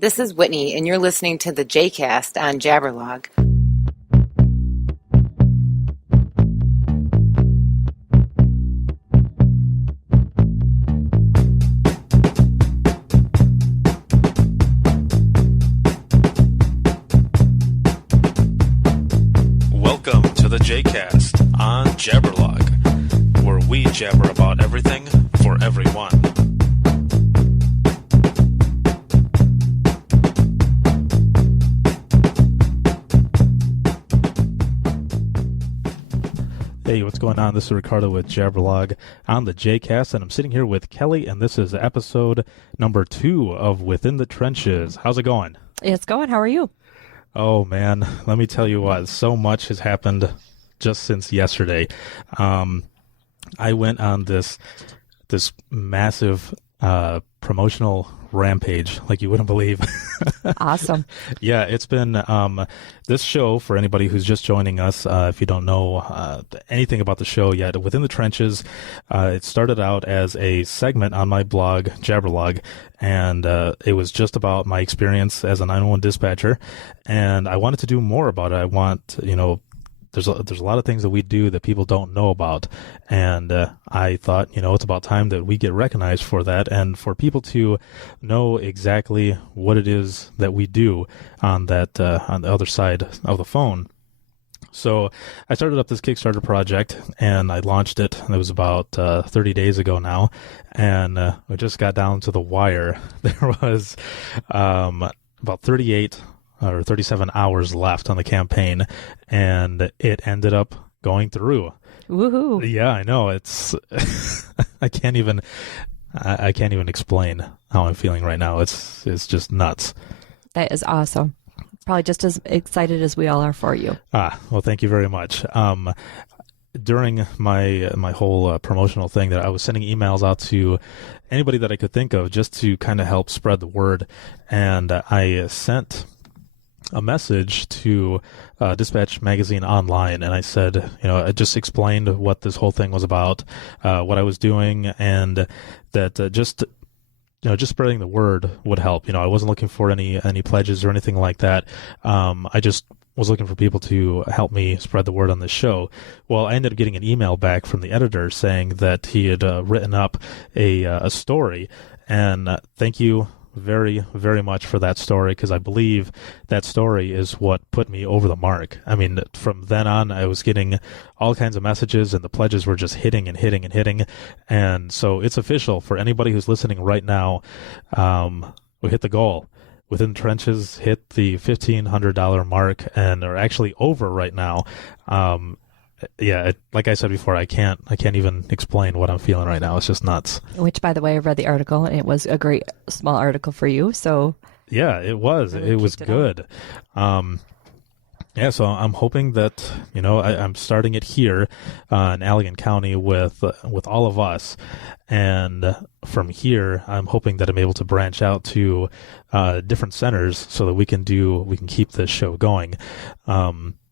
This is Whitney, and you're listening to the Jcast on Jabberlog. Welcome to the Jcast on Jabberlog, where we jabber about everything for everyone. Hey, what's going on? This is Ricardo with Jabberlog on the Jcast, and I'm sitting here with Kelly, and this is episode number 2 of Within the Trenches. How's it going? It's going. How are you? Oh, man, let me tell you what, so much has happened just since yesterday. I went on this massive promotional rampage like you wouldn't believe. Awesome. Yeah, it's been this show, for anybody who's just joining us, if you don't know anything about the show yet, Within the Trenches, it started out as a segment on my blog, Jabberlog, and it was just about my experience as a 911 dispatcher, and I wanted to do more about it. I want, there's a lot of things that we do that people don't know about, and I thought, it's about time that we get recognized for that and for people to know exactly what it is that we do on that on the other side of the phone. So I started up this Kickstarter project, and I launched it. It was about 30 days ago now, and we just got down to the wire. There was about 38 or 37 hours left on the campaign, and it ended up going through. Woohoo! Yeah, I know. It's I can't even explain how I'm feeling right now. It's just nuts. That is awesome. Probably just as excited as we all are for you. Well, thank you very much. During my whole promotional thing, that I was sending emails out to anybody that I could think of just to kind of help spread the word, and I sent a message to Dispatch Magazine Online, and I said, I just explained what this whole thing was about, what I was doing, and that just spreading the word would help. I wasn't looking for any pledges or anything like that. I just was looking for people to help me spread the word on this show. Well, I ended up getting an email back from the editor saying that he had written up a story, and thank you very, very much for that story, because I believe that story is what put me over the mark. I mean, from then on, I was getting all kinds of messages, and the pledges were just hitting and hitting and hitting. And so it's official for anybody who's listening right now. We hit the goal. Within the Trenches hit the $1,500 mark and are actually over right now. Like I said before, I can't even explain what I'm feeling right now. It's just nuts. Which, by the way, I read the article, and it was a great small article for you. So yeah, it was. It was good. So I'm hoping that I'm starting it here in Allegan County with all of us, and from here I'm hoping that I'm able to branch out to different centers so that we can keep this show going.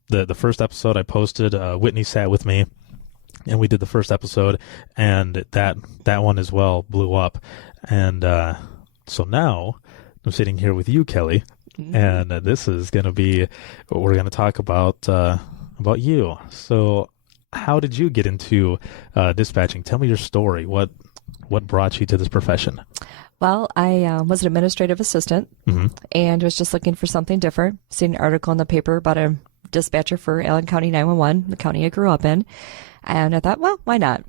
The first episode I posted, Whitney sat with me, and we did the first episode, and that one as well blew up. And so now I'm sitting here with you, Kelly, and this is going to be what we're going to talk about you. So how did you get into dispatching? Tell me your story. What brought you to this profession? Well, I was an administrative assistant, and was just looking for something different. Seen an article in the paper about a dispatcher for Allen County 911, the county I grew up in, and I thought, well, why not?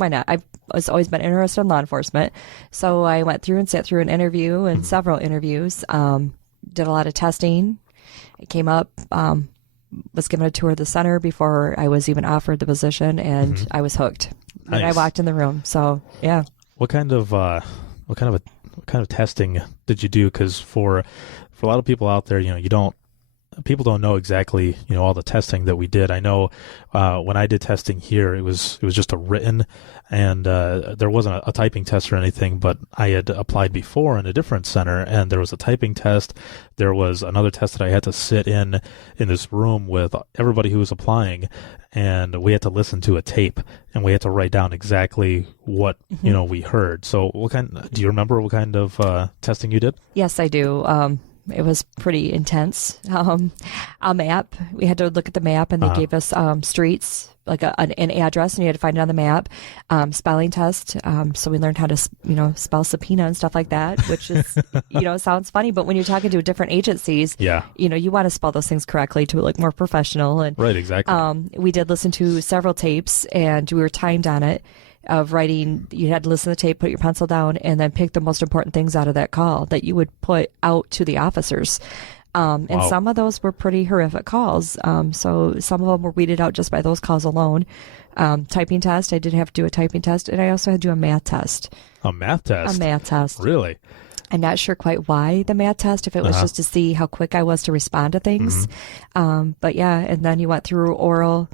I've always been interested in law enforcement, so I went through and sat through an interview and several interviews, did a lot of testing. I came up, was given a tour of the center before I was even offered the position, and I was hooked. Nice. And I walked in the room, so yeah. What kind of testing did you do? Because for a lot of people out there, you don't people don't know exactly, all the testing that we did. I know when I did testing here, it was just a written, and there wasn't a typing test or anything, but I had applied before in a different center, and there was a typing test. There was another test that I had to sit in this room with everybody who was applying, and we had to listen to a tape, and we had to write down exactly what, we heard. So do you remember what kind of testing you did? Yes, I do. It was pretty intense. A map. We had to look at the map, and they gave us streets, like an address, and you had to find it on the map. Spelling test. So we learned how to, spell subpoena and stuff like that, which is, sounds funny, but when you're talking to different agencies, you want to spell those things correctly to look more professional. And right, exactly. We did listen to several tapes, and we were timed on it. Of writing, you had to listen to the tape, put your pencil down, and then pick the most important things out of that call that you would put out to the officers. And some of those were pretty horrific calls. So some of them were weeded out just by those calls alone. Typing test, I did have to do a typing test, and I also had to do a math test. A math test? A math test. Really? I'm not sure quite why the math test, if it was just to see how quick I was to respond to things. But yeah, and then you went through oral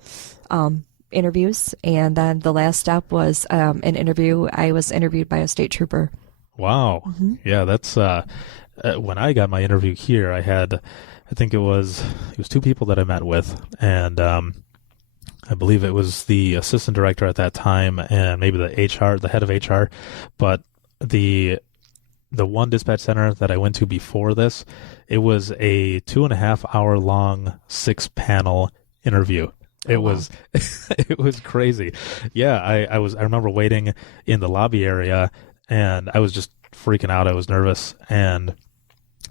interviews, and then the last step was an interview. I was interviewed by a state trooper. Wow. Yeah, that's when I got my interview here, I think it was 2 people that I met with, and I believe it was the assistant director at that time and maybe the head of HR, but the one dispatch center that I went to before this, it was a 2.5-hour long 6-panel interview. It was it was crazy. Yeah, I remember waiting in the lobby area, and I was just freaking out. I was nervous, and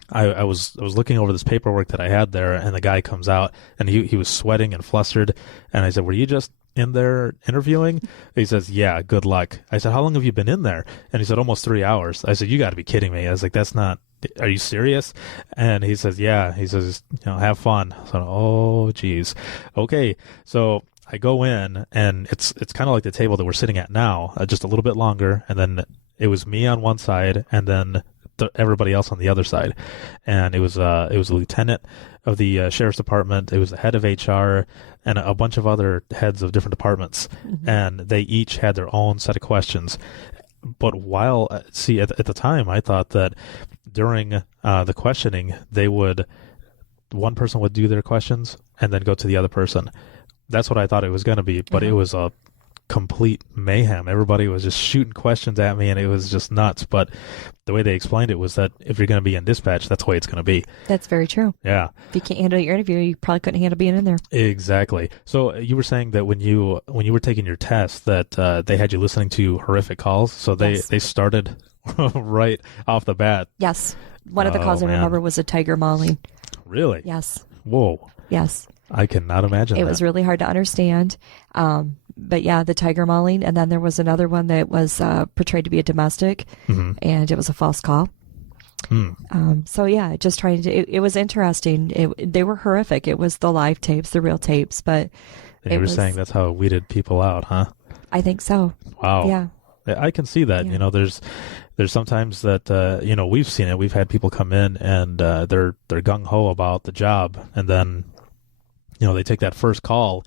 I was looking over this paperwork that I had there, and the guy comes out, and he was sweating and flustered, and I said, "Were you just in there interviewing?" He says, "Yeah, good luck." I said, "How long have you been in there?" And he said, "Almost 3 hours." I said, "You got to be kidding me." I was like, "That's not. Are you serious?" And he says, "Yeah." He says, "Have fun." So, oh, geez. Okay. So I go in, and it's kind of like the table that we're sitting at now, just a little bit longer. And then it was me on one side, and then everybody else on the other side. And it was a lieutenant of the sheriff's department. It was the head of HR and a bunch of other heads of different departments. And they each had their own set of questions. But at the time, I thought that during the questioning, one person would do their questions and then go to the other person. That's what I thought it was going to be, but it was a complete mayhem. Everybody was just shooting questions at me, and it was just nuts. But the way they explained it was that if you're going to be in dispatch, that's the way it's going to be. That's very true. Yeah. If you can't handle your interview, you probably couldn't handle being in there. Exactly. So you were saying that when you were taking your test, that they had you listening to horrific calls. So they started right off the bat. Yes. One of the calls I remember was a tiger mauling. Really? Yes. Whoa. Yes. I cannot imagine it was really hard to understand. But yeah, the tiger mauling. And then there was another one that was portrayed to be a domestic, and it was a false call. So yeah, just trying to, it was interesting. They were horrific. It was the live tapes, the real tapes, but and you were saying that's how it weeded people out, huh? I think so. Wow. Yeah. I can see that. Yeah. There's sometimes that we've seen it. We've had people come in and they're gung ho about the job, and then they take that first call,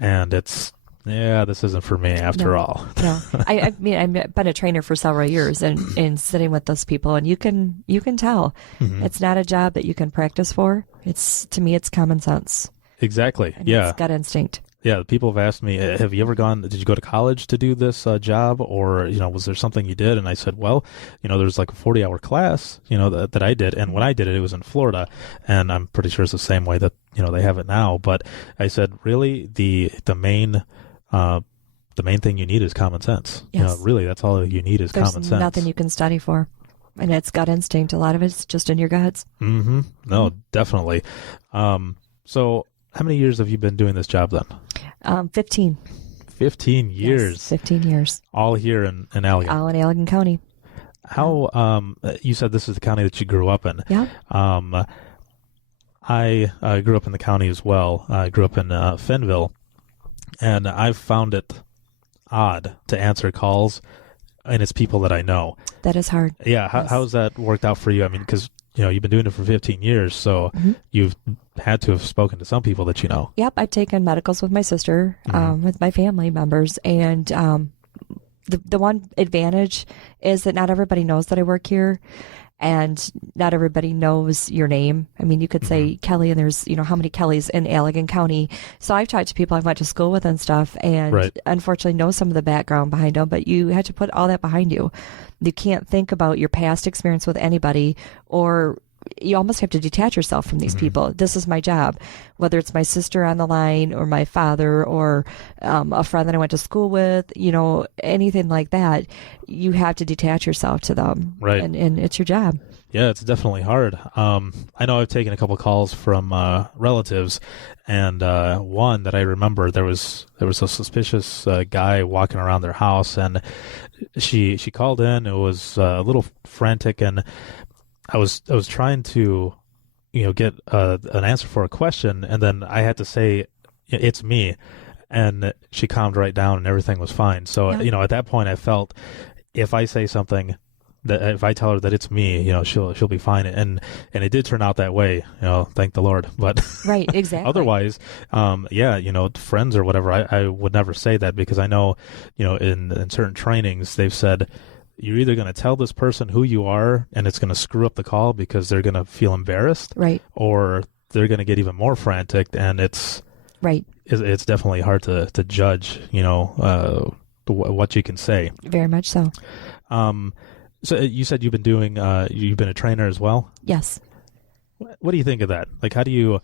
and it's this isn't for me after all. No, I mean I've been a trainer for several years, and sitting with those people, and you can tell it's not a job that you can practice for. To me, it's common sense. Exactly. And yeah. It's gut instinct. Yeah, people have asked me, have you ever did you go to college to do this job, or, was there something you did? And I said, well, there's like a 40-hour class, that I did. And when I did it, it was in Florida, and I'm pretty sure it's the same way that, they have it now. But I said, really, the main thing you need is common sense. Yes. Really, that's all you need is common sense. There's nothing you can study for. And it's gut instinct. A lot of it's just in your guts. No, definitely. So how many years have you been doing this job then? 15. 15 years. Yes, 15 years. All here in Allegan. All in Allegan County. How, you said this is the county that you grew up in. Yeah. I grew up in the county as well. I grew up in Fenville, and I've found it odd to answer calls, and it's people that I know. That is hard. Yeah. How's that worked out for you? I mean, because, you've been doing it for 15 years, so you've had to have spoken to some people that you know. Yep, I've taken medicals with my sister, with my family members, and the one advantage is that not everybody knows that I work here, and not everybody knows your name. I mean, you could say Kelly, and there's how many Kellys in Allegan County. So I've talked to people I went to school with and stuff, and unfortunately know some of the background behind them. But you had to put all that behind you. You can't think about your past experience with anybody, or you almost have to detach yourself from these people. This is my job, whether it's my sister on the line or my father or a friend that I went to school with, anything like that. You have to detach yourself to them, right? And it's your job. Yeah, it's definitely hard. I know I've taken a couple calls from relatives, and one that I remember, there was a suspicious guy walking around their house, and she called in. It was a little frantic, and I was trying to, get an answer for a question, and then I had to say, "It's me," and she calmed right down, and everything was fine. So at that point, I felt if I say something, that if I tell her that it's me, she'll be fine, and it did turn out that way. Thank the Lord. But right, exactly. Otherwise, friends or whatever, I would never say that, because I know, in certain trainings they've said, you're either going to tell this person who you are and it's going to screw up the call because they're going to feel embarrassed, right? Or they're going to get even more frantic, and it's definitely hard to judge, what you can say. Very much so. So you said you've been a trainer as well? Yes. What do you think of that? Like, how do you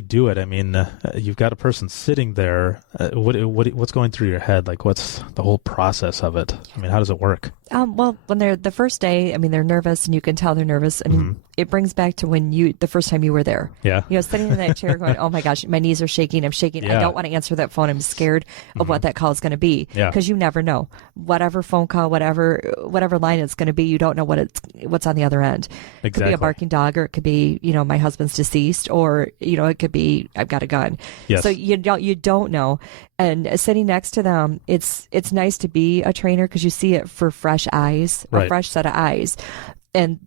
do it? I mean, you've got a person sitting there. What's going through your head? Like, what's the whole process of it? I mean, how does it work? Well, when they're the first day, I mean, they're nervous, and you can tell they're nervous. I mean, it brings back to the first time you were there. Yeah. Sitting in that chair going, oh my gosh, my knees are shaking. I'm shaking. Yeah. I don't want to answer that phone. I'm scared of what that call is going to be. Yeah. Because you never know. Whatever phone call, whatever line it's going to be, you don't know what's on the other end. Exactly. It could be a barking dog, or it could be, my husband's deceased, or, it could be, I've got a gun. Yes. So you don't know. And sitting next to them, it's nice to be a trainer because you see it for fresh eyes, a fresh set of eyes. And,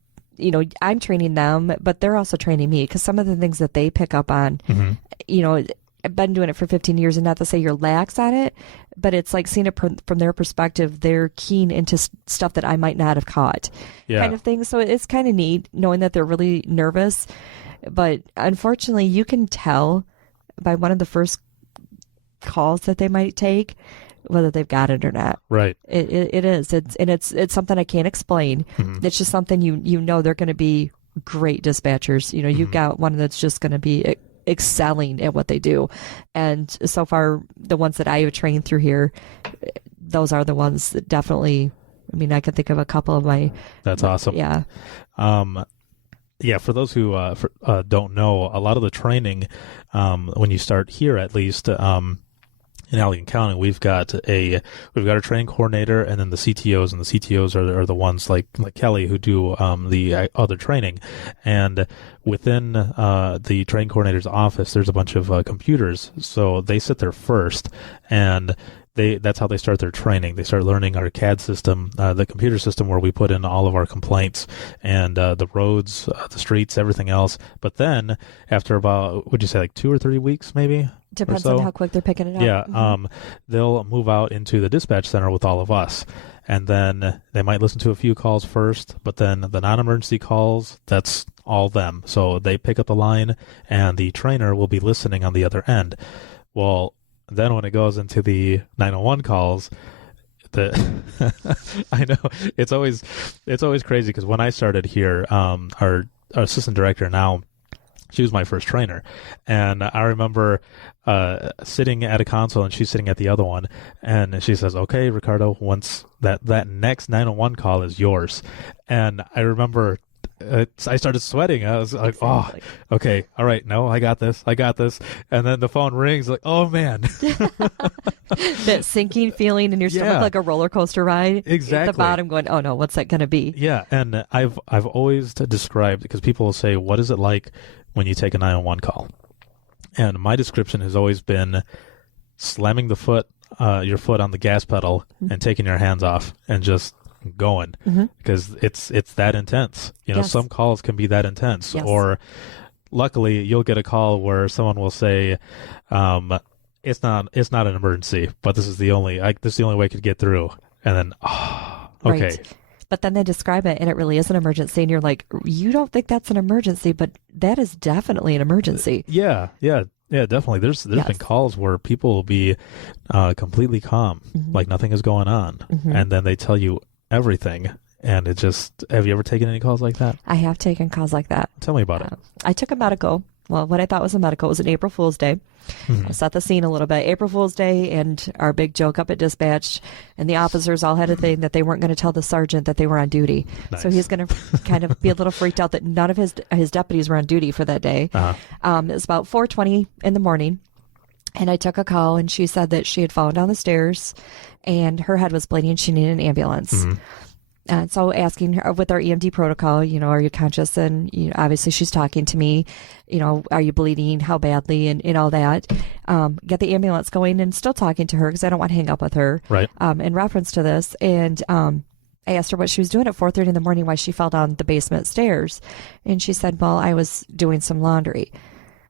I'm training them, but they're also training me, because some of the things that they pick up on, I've been doing it for 15 years, and not to say you're lax at it, but it's like seeing it from their perspective. They're keen into stuff that I might not have caught, kind of thing. So it's kind of neat knowing that they're really nervous. But unfortunately, you can tell by one of the first calls that they might take whether they've got it or not. Right. It is. It's something I can't explain. It's just something they're going to be great dispatchers. You've got one that's just going to be excelling at what they do. And so far, the ones that I have trained through here, those are the ones that definitely, I can think of a couple of my... That's awesome. Yeah. Yeah, for those who don't know, a lot of the training, when you start here at least, in Allegan County, we've got a training coordinator, and then the CTOs, and the CTOs are the ones like Kelly who do the other training. And within the training coordinator's office, there's a bunch of computers, so they sit there first, and that's how they start their training. They start learning our CAD system, the computer system where we put in all of our complaints, and the roads, the streets, everything else. But then after about, would you say, like 2 or 3 weeks maybe? Depends on how quick they're picking it up. Yeah, they'll move out into the dispatch center with all of us. And then they might listen to a few calls first, but then the non-emergency calls, that's all them. So they pick up the line, and the trainer will be listening on the other end. Well, then when it goes into the 911 calls, I know it's always crazy, because when I started here, our assistant director now, she was my first trainer, and I remember sitting at a console, and she's sitting at the other one, and she says, "Okay, Ricardo, once that next 911 call is yours," and I remember. I started sweating. I was like, "Oh, okay, all right, no, I got this," and then the phone rings. Like, "Oh man," that sinking feeling in your stomach, like a roller coaster ride. Exactly. At the bottom, going, "Oh no, what's that going to be?" Yeah, and I've always described, because people will say, "What is it like when you take a 911 call?" And my description has always been slamming your foot on the gas pedal and taking your hands off and just going because it's that intense. Yes. Some calls can be that intense. Yes. Or luckily, you'll get a call where someone will say, "It's not an emergency, but this is the only way I could get through." And then, okay. Right. But then they describe it, and it really is an emergency, and you're like, you don't think that's an emergency, but that is definitely an emergency. Yeah, definitely. There's Yes. been calls where people will be completely calm, like nothing is going on, and then they tell you everything, and it just. Have you ever taken any calls like that? I have taken calls like that. Tell me about it. I took a medical. Well, what I thought was a medical. It was an April Fool's Day. I'll set the scene a little bit. April Fool's Day and our big joke up at dispatch, and the officers all had a thing that they weren't going to tell the sergeant that they were on duty. Nice. So he's going to kind of be a little freaked out that none of his deputies were on duty for that day. It was about 4:20 in the morning, and I took a call, and she said that she had fallen down the stairs, and her head was bleeding. She needed an ambulance. And so asking her with our EMD protocol, are you conscious? And obviously she's talking to me, are you bleeding? How badly? And all that. Get the ambulance going and still talking to her because I don't want to hang up with her. Right. In reference to this. And I asked her what she was doing at 4:30 in the morning, why she fell down the basement stairs. And she said, well, I was doing some laundry.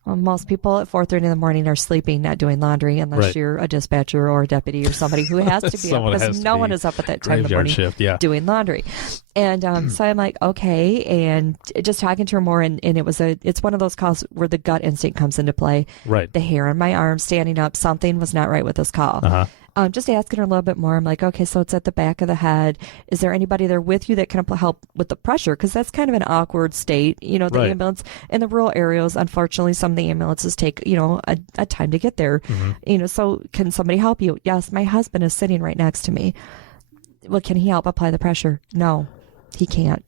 Well, most people at 4:30 in the morning are sleeping, not doing laundry, unless Right. you're a dispatcher or a deputy or somebody who has to be up Someone because has to no be. one is up at that time of the Graveyard morning shift, yeah. doing laundry. And so I'm like, okay, and just talking to her more, and it's one of those calls where the gut instinct comes into play. Right. The hair on my arm standing up, something was not right with this call. Just asking her a little bit more. I'm like, okay, so it's at the back of the head. Is there anybody there with you that can help with the pressure? Because that's kind of an awkward state. The Right. ambulance in the rural areas, unfortunately, some of the ambulances take, a time to get there. So can somebody help you? Yes, my husband is sitting right next to me. Well, can he help apply the pressure? No, he can't.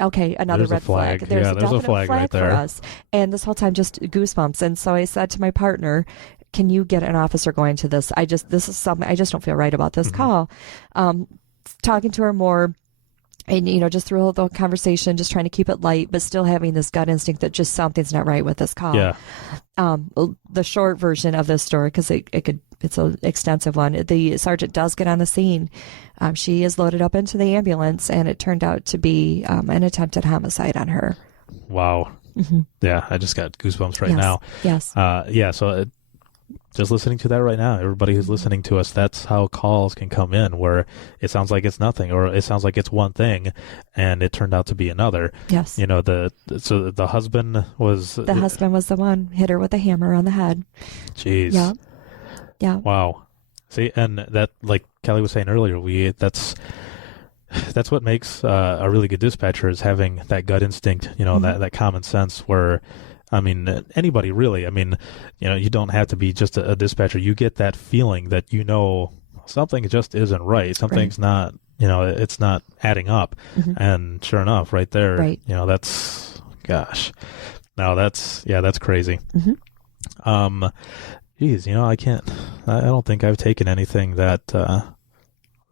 Okay, another There's a red flag. flag. There's Yeah, a there's a definite flag right for there. us. And this whole time, just goosebumps. And so I said to my partner, can you get an officer going to this? This is something, I just don't feel right about this call. Talking to her more, and, just through the conversation, just trying to keep it light, but still having this gut instinct that just something's not right with this call. Yeah. The short version of this story, because it's an extensive one. The sergeant does get on the scene. She is loaded up into the ambulance, and it turned out to be an attempted homicide on her. Wow. Yeah, I just got goosebumps right Yes. now. Yes. Yeah, so just listening to that right now, everybody who's listening to us, that's how calls can come in, where it sounds like it's nothing, or it sounds like it's one thing, and it turned out to be another. Yes. So the husband was... The husband was the one, hit her with a hammer on the head. Jeez. Yeah. Yeah. Wow. See, and that, like Kelly was saying earlier, that's what makes a really good dispatcher, is having that gut instinct, that common sense where, anybody really, you don't have to be just a dispatcher. You get that feeling that, something just isn't right. Something's not, it's not adding up. And sure enough, right there, Right. That's, gosh. Now that's crazy. Geez, I don't think I've taken anything that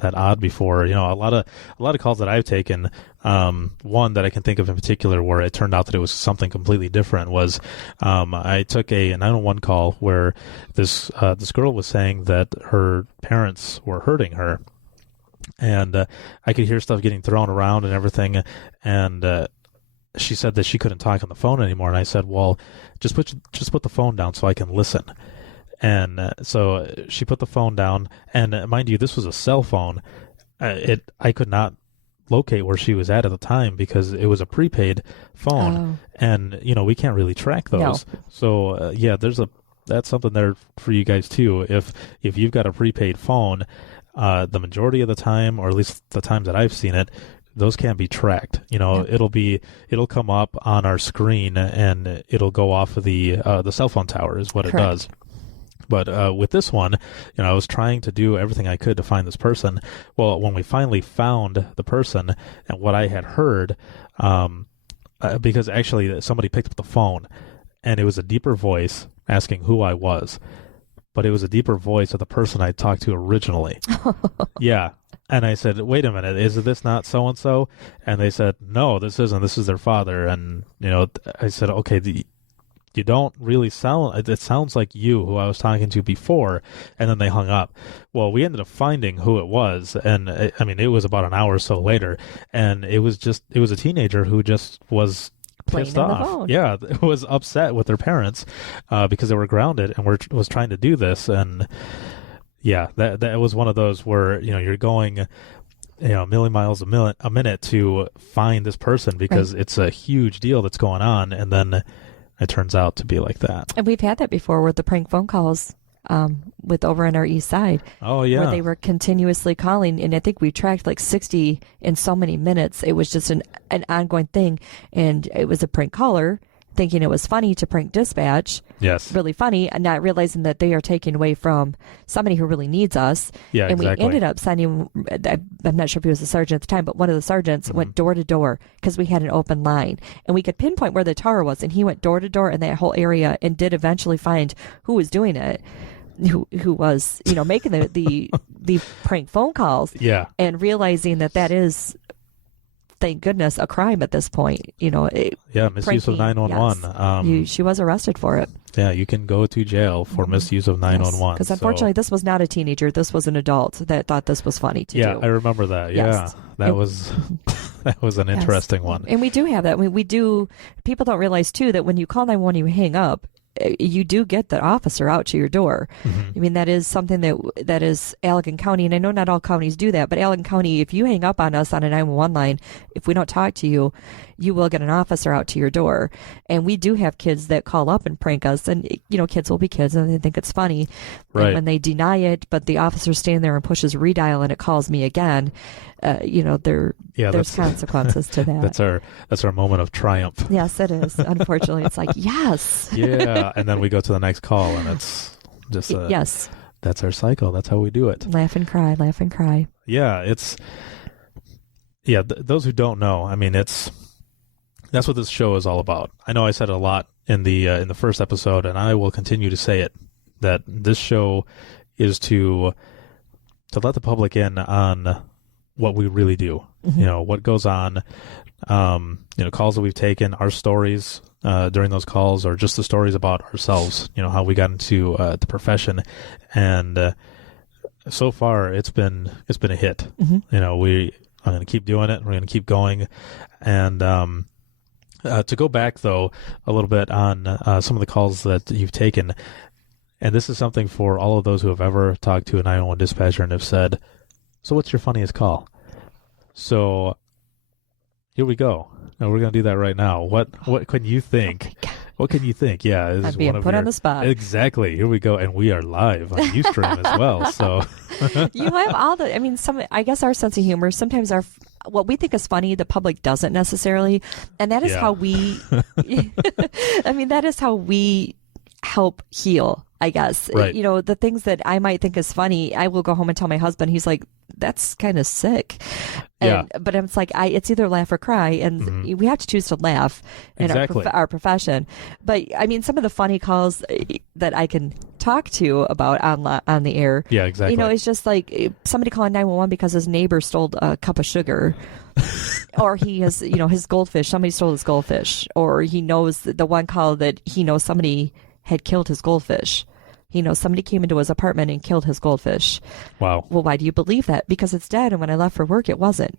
odd before. A lot of calls that I've taken, one that I can think of in particular where it turned out that it was something completely different was, I took a 911 call where this girl was saying that her parents were hurting her, and I could hear stuff getting thrown around and everything, and she said that she couldn't talk on the phone anymore, and I said, well, just put the phone down so I can listen. And so she put the phone down, and mind you, this was a cell phone. I could not locate where she was at the time because it was a prepaid phone, and we can't really track those. No. So that's something there for you guys too. If you've got a prepaid phone, the majority of the time, or at least the times that I've seen it, those can't be tracked. It'll come up on our screen, and it'll go off of the cell phone tower is what Correct. it does. But with this one, I was trying to do everything I could to find this person. Well, when we finally found the person and what I had heard, because actually somebody picked up the phone, and it was a deeper voice asking who I was, but it was a deeper voice of the person I talked to originally. Yeah. And I said, wait a minute, is this not so-and-so? And they said, no, this isn't. This is their father. And, I said, okay, you don't really sound, it sounds like you, who I was talking to before, and then they hung up. Well, we ended up finding who it was, and I mean, it was about an hour or so later, and it was a teenager who just was pissed Playing on the off. phone. Yeah, was upset with their parents because they were grounded and was trying to do this, and yeah, that was one of those where, you know, you're going, you know, a million miles a minute to find this person because it's a huge deal that's going on, and then it turns out to be like that. And we've had that before with the prank phone calls with over on our east side. Oh, yeah. Where they were continuously calling, and I think we tracked like 60 in so many minutes. It was just an ongoing thing, and it was a prank caller thinking it was funny to prank dispatch. Yes. Really funny, and not realizing that they are taking away from somebody who really needs us. Yeah, and exactly. we ended up sending, I'm not sure if he was a sergeant at the time, but one of the sergeants went door to door because we had an open line, and we could pinpoint where the tower was, and he went door to door in that whole area and did eventually find who was doing it, who was, you know, making the prank phone calls. Yeah. And realizing that is, thank goodness, a crime at this point. You know, misuse of 911. Yes. She was arrested for it. Yeah, you can go to jail for misuse of 911. Because unfortunately, this was not a teenager. This was an adult that thought this was funny to do. Yeah, I remember that. Yes. Yeah, that was an interesting one. And we do have that. We do. People don't realize too that when you call 911, you hang up, you do get the officer out to your door. I mean, that is something that is Allegan County, and I know not all counties do that, but Allegan County, if you hang up on us on a 911 line, if we don't talk to you, you will get an officer out to your door. And we do have kids that call up and prank us, and, you know, kids will be kids and they think it's funny. Right. And when they deny it, but the officer's standing there and pushes redial and it calls me again, you know, there's consequences to that. That's our moment of triumph. Yes, it is. Unfortunately, it's like, yes. Yeah, and then we go to the next call, and it's just yes. That's our cycle. That's how we do it. Laugh and cry, laugh and cry. Yeah, those who don't know, I mean, that's what this show is all about. I know I said it a lot in the first episode, and I will continue to say it, that this show is to let the public in on what we really do. You know, what goes on, you know, calls that we've taken, our stories during those calls, or just the stories about ourselves, you know, how we got into the profession. And so far it's been a hit. You know, I'm going to keep doing it. We're going to keep going. And to go back though a little bit on some of the calls that you've taken, and this is something for all of those who have ever talked to a 911 dispatcher and have said, so what's your funniest call? So here we go. And we're going to do that right now. What can you think? What can you think? Yeah, this I'm is being one of put on the spot. Exactly. Here we go, and we are live on Ustream as well. So you have all the. I mean, I guess our sense of humor. Sometimes what we think is funny, the public doesn't necessarily, and that is how we. I mean, that is how we help heal. I guess. Right. You know, the things that I might think is funny, I will go home and tell my husband. He's like, that's kind of sick. But it's like, it's either laugh or cry, and we have to choose to laugh in our profession. But I mean, some of the funny calls that I can talk to about on the air. Yeah, exactly. You know, it's just like somebody calling 911 because his neighbor stole a cup of sugar. Or he has, you know, his goldfish, somebody stole his goldfish. Or he knows the one call that he knows somebody had killed his goldfish. He knows somebody came into his apartment and killed his goldfish. Wow. Well, why do you believe that? Because it's dead, and when I left for work, it wasn't.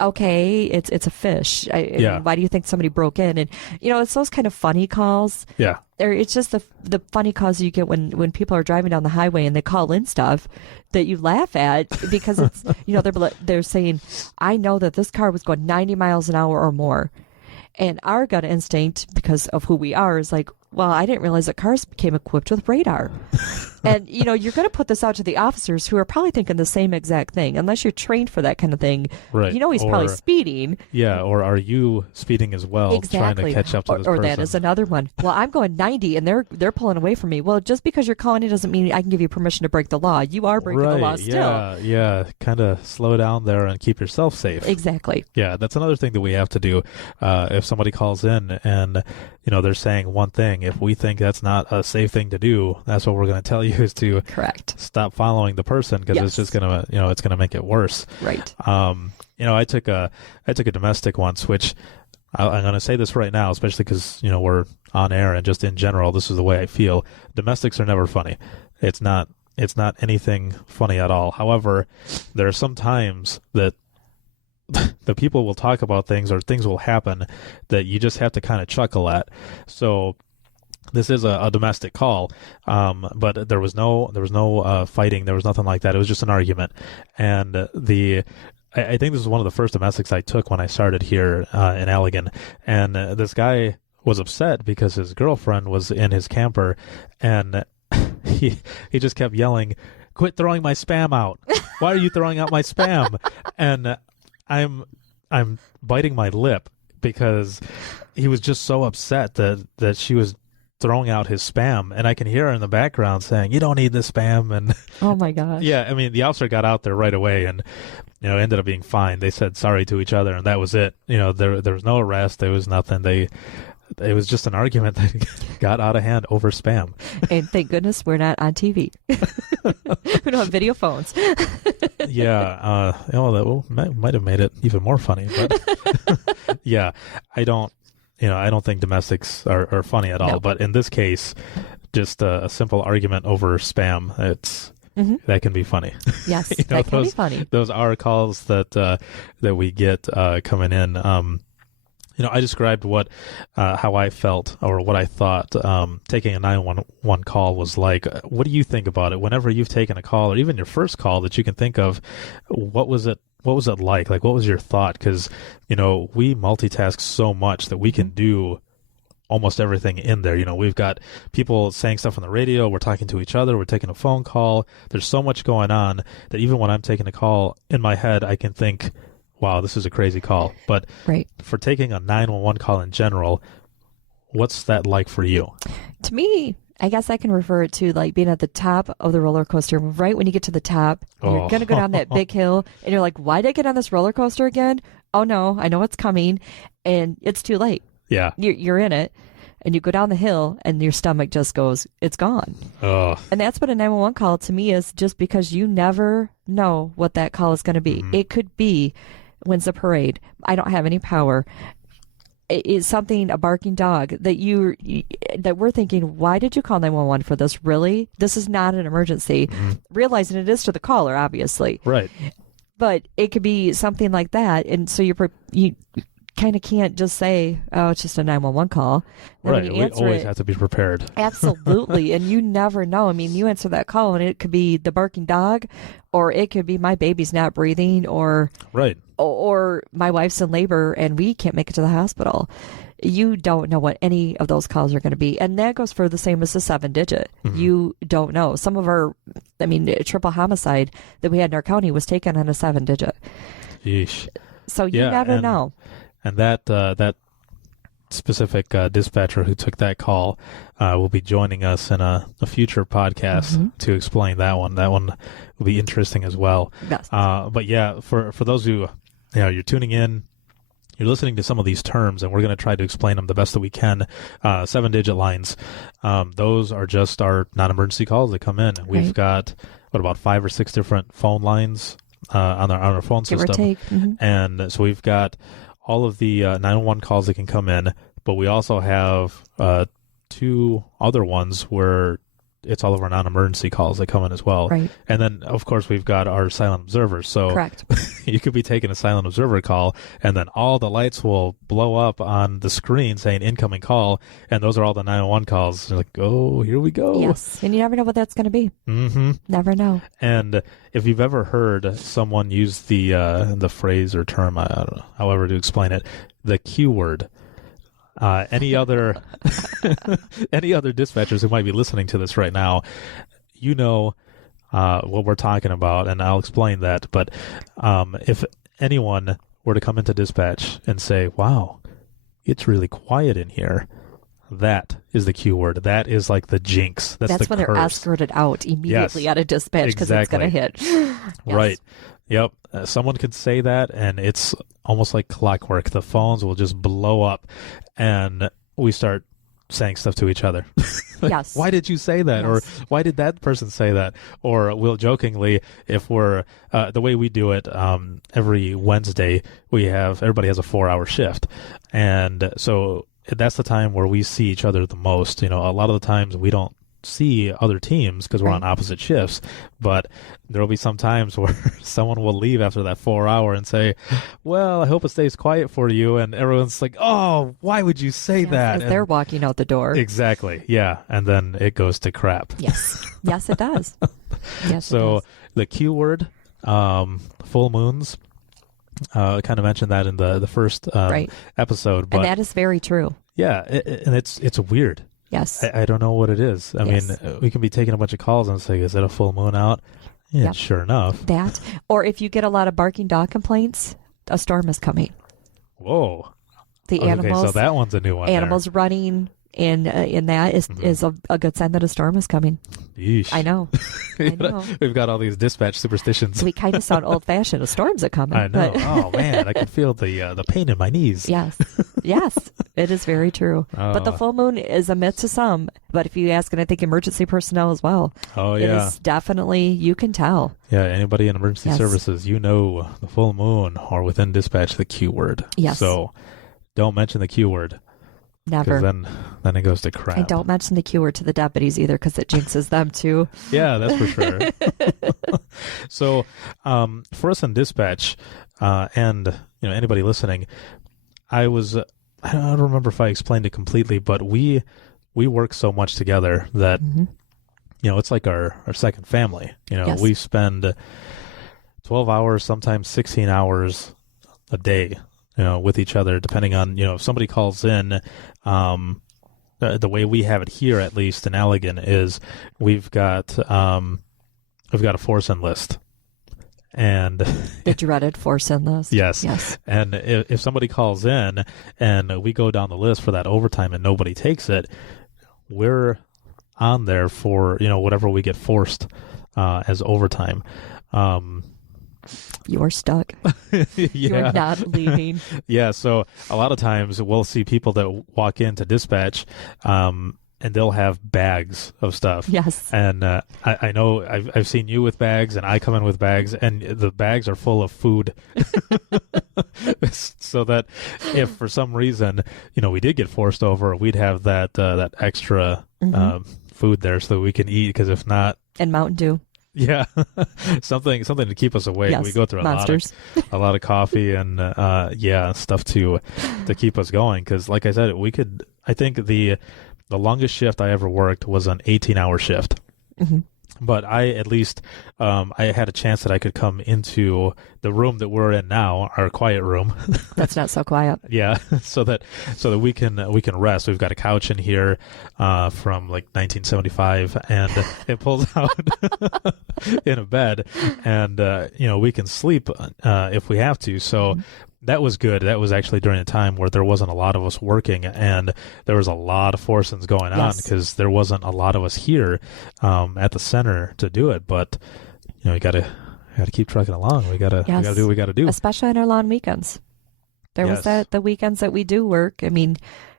Okay, it's a fish. Why do you think somebody broke in? And, you know, it's those kind of funny calls. Yeah. It's just the funny calls you get when people are driving down the highway and they call in stuff that you laugh at because it's, you know, they're saying, I know that this car was going 90 miles an hour or more. And our gut instinct, because of who we are, is like, well, I didn't realize that cars became equipped with radar. And, you know, you're going to put this out to the officers who are probably thinking the same exact thing, unless you're trained for that kind of thing. Right. You know, he's probably speeding. Yeah, or are you speeding as well, trying to catch up to this person? Or that is another one. Well, I'm going 90 and they're pulling away from me. Well, just because you're calling it doesn't mean I can give you permission to break the law. You are breaking the law still. Yeah. Kind of slow down there and keep yourself safe. Exactly. Yeah, that's another thing that we have to do. If somebody calls in and, you know, they're saying one thing, if we think that's not a safe thing to do, that's what we're going to tell you, is to stop following the person, because it's just going to, you know, it's going to make it worse. Right. You know, I took a domestic once, which I'm going to say this right now, especially because, you know, we're on air and just in general, this is the way I feel. Domestics are never funny. It's not anything funny at all. However, there are some times that the people will talk about things or things will happen that you just have to kind of chuckle at. So this is a domestic call, but there was no fighting. There was nothing like that. It was just an argument. And I think this was one of the first domestics I took when I started here in Allegan. And this guy was upset because his girlfriend was in his camper, and he just kept yelling, "Quit throwing my spam out! Why are you throwing out my spam?" And I'm biting my lip because he was just so upset that she was throwing out his spam, and I can hear her in the background saying, "You don't need this spam." And oh my gosh. Yeah, I mean, the officer got out there right away and ended up being fine. They said sorry to each other, and that was it. There was no arrest. There was nothing. It was just an argument that got out of hand over spam. And thank goodness we're not on TV. We don't have video phones. Yeah, that might have made it even more funny. But yeah, I don't think domestics are funny at all. No. But in this case, just a simple argument over spam, that can be funny. Yes, that can be funny. Those are calls that we get coming in. I described how I felt or what I thought taking a 911 call was like. What do you think about it? Whenever you've taken a call, or even your first call that you can think of, what was it? What was it like? Like, what was your thought? Because we multitask so much that we can do almost everything in there. We've got people saying stuff on the radio. We're talking to each other. We're taking a phone call. There's so much going on that even when I'm taking a call in my head, I can think, wow, this is a crazy call. But right. For taking a 911 call in general, what's that like for you? To me, I guess I can refer it to like being at the top of the roller coaster. Right when you get to the top, you're going to go down that big hill, and you're like, why did I get on this roller coaster again? Oh, no, I know what's coming, and it's too late. Yeah. You're in it, and you go down the hill, and your stomach just goes, it's gone. Oh. And that's what a 911 call to me is, just because you never know what that call is going to be. Mm-hmm. It could be, when's the parade? I don't have any power. It's something, a barking dog that we're thinking, why did you call 911 for this? Really? This is not an emergency. Mm-hmm. Realizing it is to the caller, obviously. Right. But it could be something like that. And so you kind of can't just say, oh, it's just a 911 call. Then right. We always have to be prepared. Absolutely. And you never know. I mean, you answer that call and it could be the barking dog, or it could be my baby's not breathing, or right. Or my wife's in labor and we can't make it to the hospital. You don't know what any of those calls are going to be. And that goes for the same as the 7-digit. Mm-hmm. You don't know. Some of triple homicide that we had in our county was taken on a 7-digit. Yeesh. So you never know. And that specific dispatcher who took that call will be joining us in a future podcast to explain that one. That one will be interesting as well. Yes. But yeah, for those who you're tuning in, you're listening to some of these terms, and we're going to try to explain them the best that we can. 7-digit lines, those are just our non-emergency calls that come in. We've got about 5 or 6 different phone lines on our phone system, give or take. Mm-hmm. And so we've got all of the 911 calls that can come in, but we also have 2 other ones where it's all of our non-emergency calls that come in as well. Right. And then, of course, we've got our silent observers. So correct. You could be taking a silent observer call, and then all the lights will blow up on the screen saying incoming call, and those are all the 911 calls. You're like, oh, here we go. Yes, and you never know what that's going to be. Mm-hmm. Never know. And if you've ever heard someone use the phrase or term, I don't know, however to explain it, the Q word, any other dispatchers who might be listening to this right now, what we're talking about, and I'll explain that. But if anyone were to come into dispatch and say, wow, it's really quiet in here, that is the Q word. That is like the jinx. That's the when curse. They're escorted out immediately out of dispatch because it's going to hit. Yes. Right. Yep. Someone could say that, and it's almost like clockwork. The phones will just blow up, and we start saying stuff to each other. Like, yes. Why did you say that? Yes. Or why did that person say that? Or we'll jokingly, if we're the way we do it, every Wednesday everybody has a 4-hour shift, and so that's the time where we see each other the most. A lot of the times we don't see other teams because we're on opposite shifts, but there'll be some times where someone will leave after that 4 hour and say, well, I hope it stays quiet for you, and everyone's like, oh, why would you say that? As they're walking out the door. Exactly, yeah, and then it goes to crap. Yes it does. Yes, so it does. the Q word, full moons, kind of mentioned that in the first episode, but and that is very true. yeah, and it's weird. Yes. I don't know what it is. I mean, we can be taking a bunch of calls and say, is it a full moon out? Yeah, sure enough. That, or if you get a lot of barking dog complaints, a storm is coming. Whoa. The animals. Okay, so that one's a new one. Animals running in that is a good sign that a storm is coming. Yeesh. I know. We've got all these dispatch superstitions. We kind of sound old-fashioned. A storm's a coming. I know. But Oh man, I can feel the pain in my knees. Yes, it is very true. But the full moon is a myth to some. But if you ask, and I think emergency personnel as well. Oh it is definitely, you can tell. Yeah, anybody in emergency services, the full moon or within dispatch the Q word. Yes. So don't mention the Q word. Never. Then it goes to crap. And don't mention the Q word to the deputies either, because it jinxes them too. Yeah, that's for sure. So, for us in dispatch, and anybody listening, I don't remember if I explained it completely, but we work so much together that it's like our second family. We spend 12 hours, sometimes 16 hours a day, with each other, depending on, if somebody calls in. The way we have it here, at least in Allegan, is we've got a force-in list, and the dreaded force-in list. Yes. And if somebody calls in and we go down the list for that overtime and nobody takes it, we're on there for whatever we get forced as overtime. You're stuck. You're not leaving. Yeah, so a lot of times we'll see people that walk into dispatch, and they'll have bags of stuff. Yes. And I know I've seen you with bags, and I come in with bags, and the bags are full of food. So that if for some reason, we did get forced over, we'd have that extra food there so that we can eat, because if not... And Mountain Dew. Yeah, something to keep us awake. Yes, we go through a lot of coffee and stuff to keep us going. Because, like I said, I think the longest shift I ever worked was an 18-hour shift. Mm-hmm. But I at least I had a chance that I could come into the room that we're in now, our quiet room. That's not so quiet. Yeah, so that we can rest. We've got a couch in here from like 1975, and it pulls out in a bed, and we can sleep if we have to. So. That was good. That was actually during a time where there wasn't a lot of us working, and there was a lot of forcings going on because there wasn't a lot of us here at the center to do it. But we got to keep trucking along. We got to do what we got to do, especially on our long weekends. There was the weekends that we do work. I mean,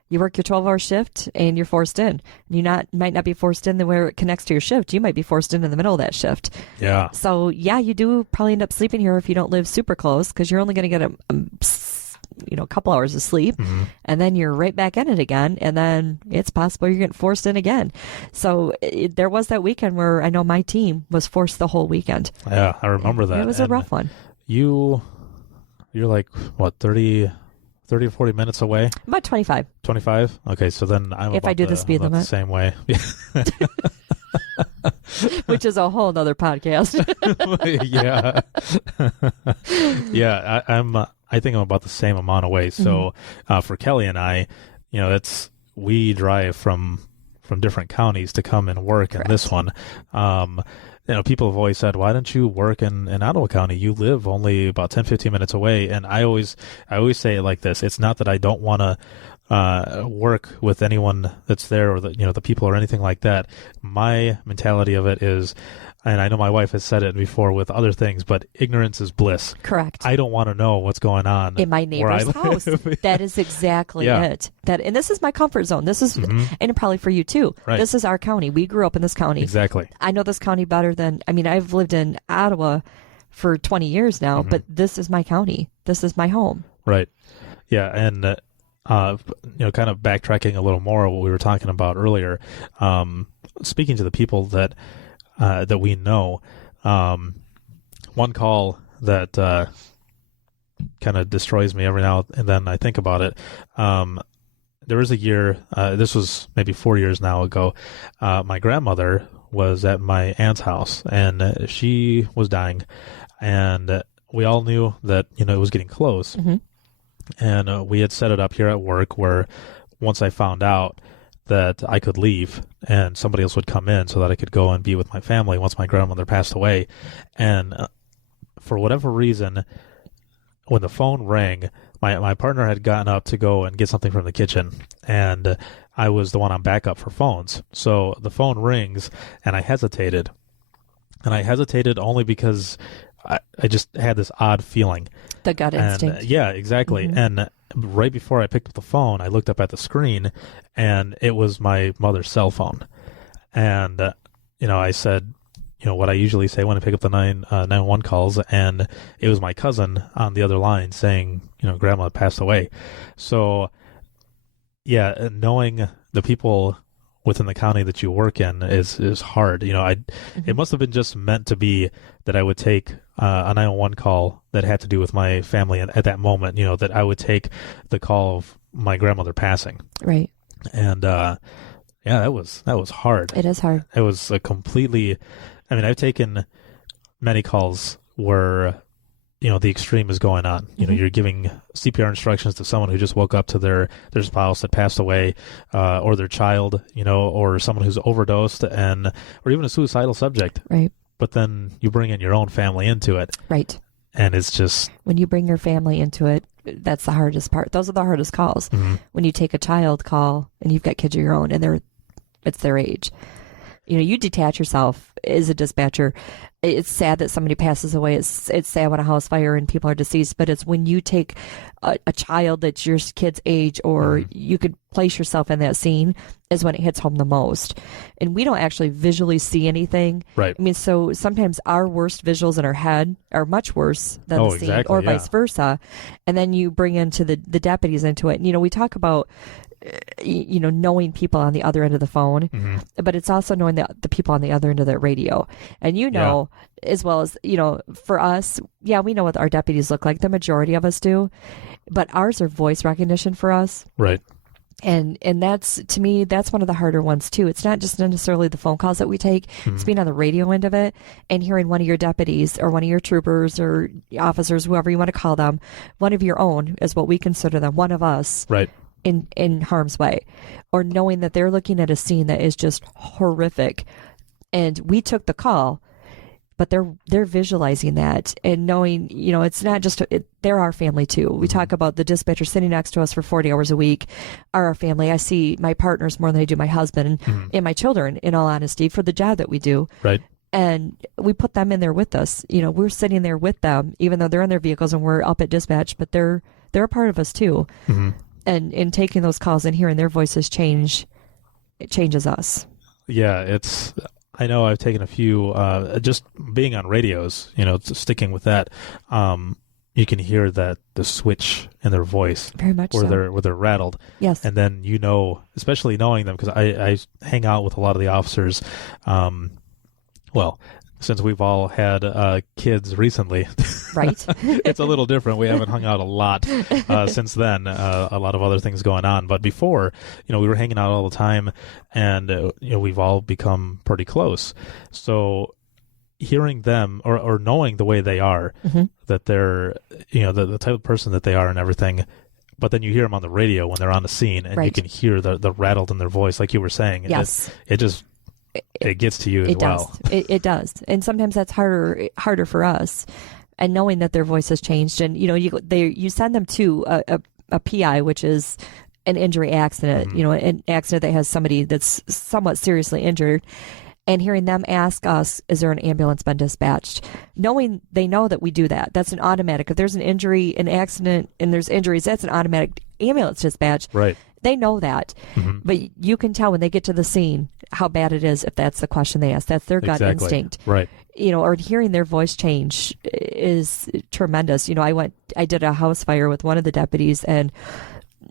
you work your 12-hour shift and you're forced in. You might not be forced in where it connects to your shift. You might be forced in the middle of that shift. Yeah. So, you do probably end up sleeping here if you don't live super close, because you're only going to get a couple hours of sleep, and then you're right back in it again, and then it's possible you're getting forced in again. So there was that weekend where I know my team was forced the whole weekend. Yeah, I remember that. It was a rough one. You're like, what, 30 or 40 minutes away? About 25. 25? Okay, so then I'm if I do the speed limit. The same way. Which is a whole nother podcast. Yeah. Yeah, I think I'm about the same amount away. So for Kelly and I, we drive from different counties to come and work in this one. People have always said, why don't you work in Ottawa County? You live only about 10, 15 minutes away. And I always say it like this. It's not that I don't want to work with anyone that's there, or the people or anything like that. My mentality of it is, and I know my wife has said it before with other things, but ignorance is bliss. Correct. I don't want to know what's going on in my neighbor's house. That is exactly it. And this is my comfort zone. This is, and probably for you too. Right. This is our county. We grew up in this county. Exactly. I know this county better than, I've lived in Ottawa for 20 years now, but this is my county. This is my home. Right. Yeah. And kind of backtracking a little more what we were talking about earlier, speaking to the people that we know, one call that kind of destroys me every now and then I think about it. There was a year, this was maybe 4 years now ago, my grandmother was at my aunt's house, and she was dying, and we all knew that, it was getting close. Mm-hmm. And we had set it up here at work where once I found out that I could leave and somebody else would come in so that I could go and be with my family once my grandmother passed away. And for whatever reason, when the phone rang, my partner had gotten up to go and get something from the kitchen, and I was the one on backup for phones. So the phone rings, and I hesitated. And I hesitated only because I just had this odd feeling. The gut instinct. Yeah, exactly. Mm-hmm. And right before I picked up the phone, I looked up at the screen, and it was my mother's cell phone. And, I said, what I usually say when I pick up the 911 calls, and it was my cousin on the other line saying, Grandma passed away. So, yeah, knowing the people within the county that you work in is hard. It must have been just meant to be that I would take a 911 call that had to do with my family at that moment, that I would take the call of my grandmother passing. Right. And, that was hard. It is hard. It was a completely, I've taken many calls where, the extreme is going on. You're giving CPR instructions to someone who just woke up to their spouse that passed away, or their child, or someone who's overdosed or even a suicidal subject. Right. But then you bring in your own family into it. Right. And it's just... When you bring your family into it, that's the hardest part. Those are the hardest calls. Mm-hmm. When you take a child call and you've got kids of your own and it's their age. You detach yourself as a dispatcher. It's sad that somebody passes away. It's sad when a house fire and people are deceased, but it's when you take a child that's your kid's age, or you could place yourself in that scene, is when it hits home the most. And we don't actually visually see anything. Right. So sometimes our worst visuals in our head are much worse than the scene, exactly, or vice versa. And then you bring into the deputies into it. And, we talk about knowing people on the other end of the phone, but it's also knowing the people on the other end of that radio. And as well as, for us, we know what our deputies look like. The majority of us do, but ours are voice recognition for us. Right. And that's, to me, that's one of the harder ones too. It's not just necessarily the phone calls that we take. It's being on the radio end of it and hearing one of your deputies or one of your troopers or officers, whoever you want to call them, one of your own is what we consider them, one of us. Right. In harm's way, or knowing that they're looking at a scene that is just horrific, and we took the call, but they're visualizing that and knowing, it's not just they're our family too. We talk about the dispatcher sitting next to us for 40 hours a week are our family. I see my partners more than I do my husband and my children, in all honesty, for the job that we do. Right. And we put them in there with us. We're sitting there with them, even though they're in their vehicles and we're up at dispatch, but they're a part of us too. Mm-hmm. And in taking those calls and hearing their voices change, it changes us. Yeah, I know I've taken a few, just being on radios, sticking with that, you can hear that the switch in their voice. Very much where they're rattled. Yes. And then, especially knowing them, because I hang out with a lot of the officers, since we've all had kids recently, right? It's a little different. We haven't hung out a lot since then. A lot of other things going on, but before, we were hanging out all the time, and we've all become pretty close. So hearing them or knowing the way they are, that they're the type of person that they are and everything. But then you hear them on the radio when they're on the scene, and you can hear the rattled in their voice, like you were saying. Yes. It gets to you as well. It does. And sometimes that's harder for us. And knowing that their voice has changed, and you send them to a PI, which is an injury accident, an accident that has somebody that's somewhat seriously injured, and hearing them ask us, is there an ambulance been dispatched? Knowing they know that we do that. That's an automatic. If there's an injury, an accident, and there's injuries, that's an automatic ambulance dispatch. Right. They know that, but you can tell when they get to the scene how bad it is if that's the question they ask. That's their gut instinct, right? Or hearing their voice change is tremendous. I did a house fire with one of the deputies, and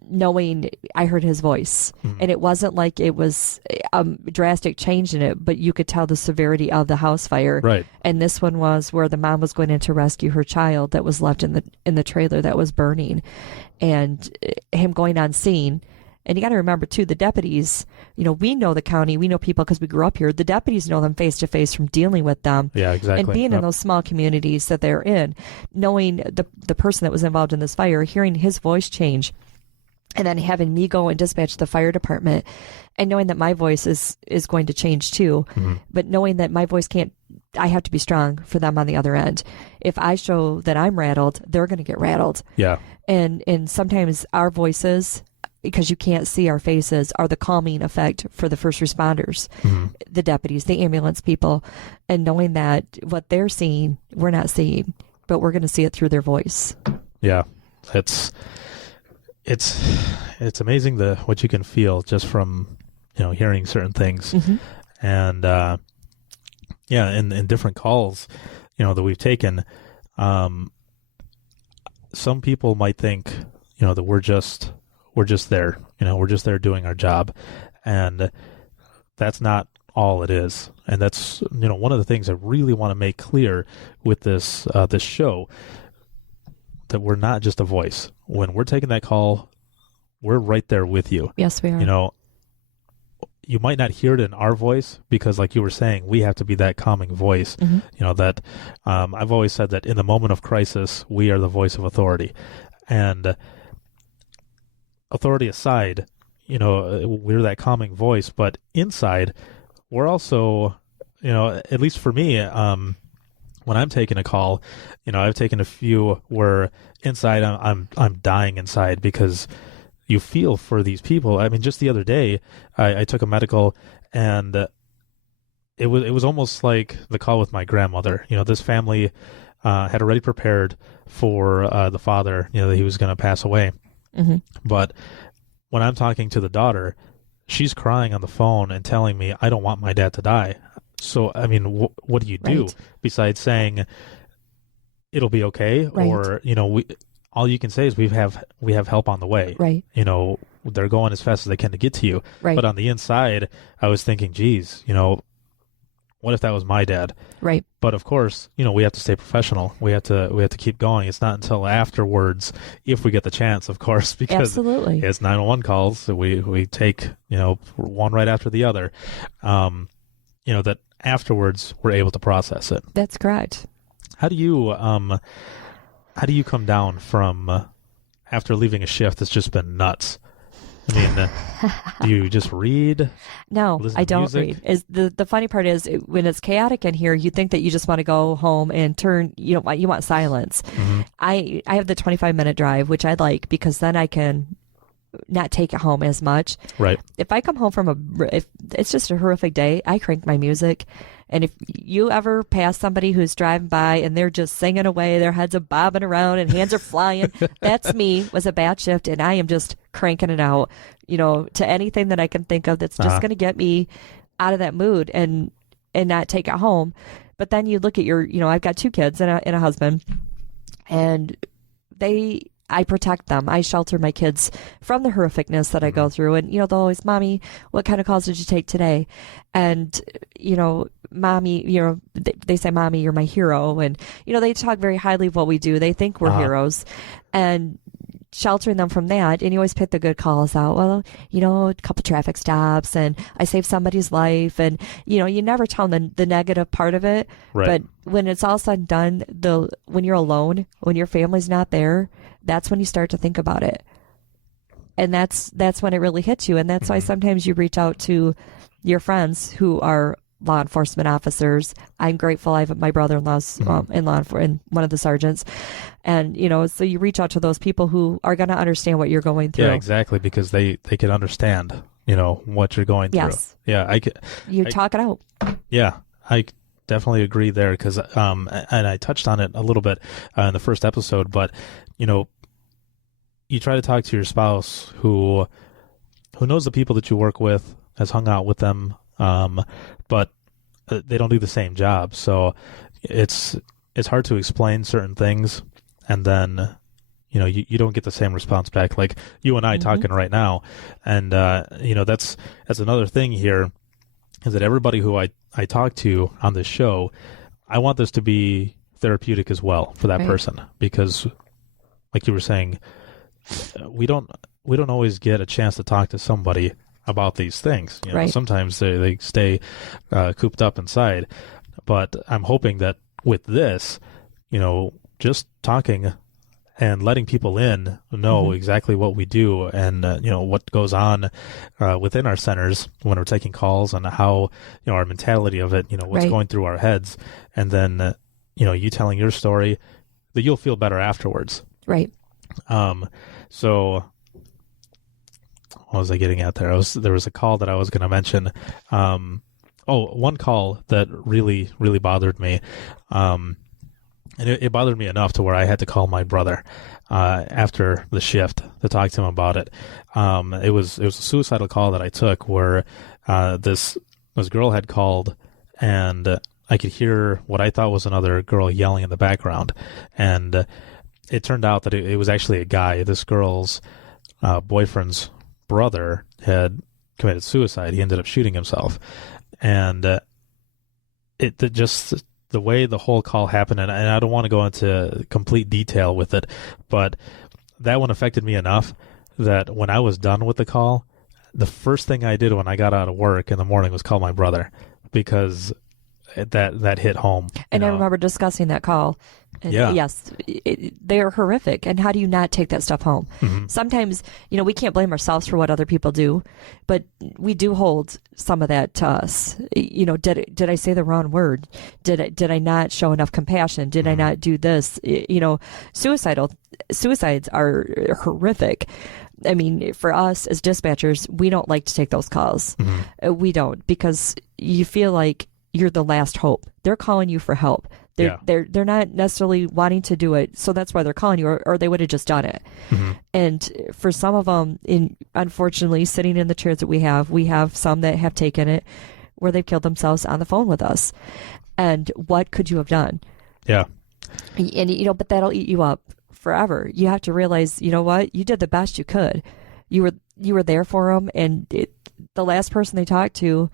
knowing I heard his voice. And it wasn't like it was a drastic change in it, but you could tell the severity of the house fire. Right. And this one was where the mom was going in to rescue her child that was left in the trailer that was burning, and him going on scene. And you got to remember, too, the deputies, we know the county, we know people because we grew up here. The deputies know them face to face from dealing with them. Yeah, exactly. And being in those small communities that they're in, knowing the person that was involved in this fire, hearing his voice change, and then having me go and dispatch the fire department, and knowing that my voice is going to change, too. But knowing that my voice I have to be strong for them on the other end. If I show that I'm rattled, they're going to get rattled. Yeah. And sometimes our voices, because you can't see our faces, are the calming effect for the first responders, the deputies, the ambulance people, and knowing that what they're seeing, we're not seeing, but we're going to see it through their voice. Yeah, it's amazing what you can feel just from hearing certain things, and in different calls that we've taken, some people might think that we're just there, we're just there doing our job. And that's not all it is. And that's, one of the things I really want to make clear with this show, that we're not just a voice. When we're taking that call, we're right there with you. Yes, we are. You might not hear it in our voice because, like you were saying, we have to be that calming voice. That I've always said that in the moment of crisis, we are the voice of authority. And authority aside, we're that calming voice, but inside we're also, at least for me, when I'm taking a call, I've taken a few where inside I'm dying inside because you feel for these people. I mean, just the other day I took a medical, and it was almost like the call with my grandmother. This family had already prepared for the father, that he was going to pass away. But when I'm talking to the daughter, she's crying on the phone and telling me, I don't want my dad to die. So, I mean, what do you do besides saying it'll be okay? Right. Or, all you can say is we have help on the way. Right. They're going as fast as they can to get to you. Right. But on the inside, I was thinking, geez, what if that was my dad? Right. But of course, we have to stay professional. We have to keep going. It's not until afterwards, if we get the chance, of course, because Absolutely. It's 911 calls. So we take, one right after the other. That afterwards we're able to process it. That's correct. How do you come down from after leaving a shift that's just been nuts? I mean, do you just read? No, I don't read. The funny part is when it's chaotic in here, you think that you just want to go home and turn. You want silence. I have the 25-minute drive, which I like because then I can not take it home as much. Right. If I come home if it's just a horrific day, I crank my music. And if you ever pass somebody who's driving by and they're just singing away, their heads are bobbing around and hands are flying, that's me. Was a bad shift, and I am just cranking it out, to anything that I can think of that's just going to get me out of that mood and not take it home. But then you look at I've got 2 kids and a husband, and I protect them. I shelter my kids from the horrificness that I go through. And, they'll always, Mommy, what kind of calls did you take today? And, Mommy, they say, Mommy, you're my hero. And, they talk very highly of what we do. They think we're heroes. And sheltering them from that, and you always pick the good calls out. Well, a couple traffic stops, and I saved somebody's life. And, you never tell them the negative part of it. Right. But when it's all said and done, when you're alone, when your family's not there, that's when you start to think about it. And that's when it really hits you. And that's why sometimes you reach out to your friends who are law enforcement officers. I'm grateful I have my brother-in-law's in law enforcement, one of the sergeants. And, so you reach out to those people who are going to understand what you're going through. Yeah, exactly, because they can understand, what you're going through. Yes. Yeah, You talk it out. Yeah, I definitely agree there because, and I touched on it a little bit in the first episode, but, you try to talk to your spouse who knows the people that you work with, has hung out with them, but they don't do the same job. So it's hard to explain certain things, and then you don't get the same response back like you and I talking right now. And, that's another thing here is that everybody who I talk to on this show, I want this to be therapeutic as well for that person, because like you were saying, we don't always get a chance to talk to somebody about these things. Sometimes they stay cooped up inside. But I'm hoping that with this, just talking and letting people in know exactly what we do and, what goes on within our centers when we're taking calls and how, our mentality of it, what's going through our heads. And then, you telling your story, that you'll feel better afterwards. Right. So what was I getting at there? There was a call that I was going to mention. One call that really, really bothered me. And it bothered me enough to where I had to call my brother after the shift to talk to him about it. It was a suicidal call that I took where this girl had called, and I could hear what I thought was another girl yelling in the background. And it turned out that it was actually a guy. This girl's boyfriend's brother had committed suicide. He ended up shooting himself. And the way the whole call happened, and I don't want to go into complete detail with it, but that one affected me enough that when I was done with the call, the first thing I did when I got out of work in the morning was call my brother, because that hit home. And I remember discussing that call. And yes, they are horrific. And how do you not take that stuff home? Sometimes, we can't blame ourselves for what other people do, but we do hold some of that to us. Did I say the wrong word? Did I not show enough compassion? Did I not do this? Suicides are horrific. I mean, for us as dispatchers, we don't like to take those calls. We don't, because you feel like you're the last hope. They're calling you for help. They're not necessarily wanting to do it, so that's why they're calling you, or they would have just done it. And for some of them, unfortunately, sitting in the chairs that we have some that have taken it where they've killed themselves on the phone with us. And what could you have done? Yeah. And but that'll eat you up forever. You have to realize, what? You did the best you could. You were there for them, and the last person they talked to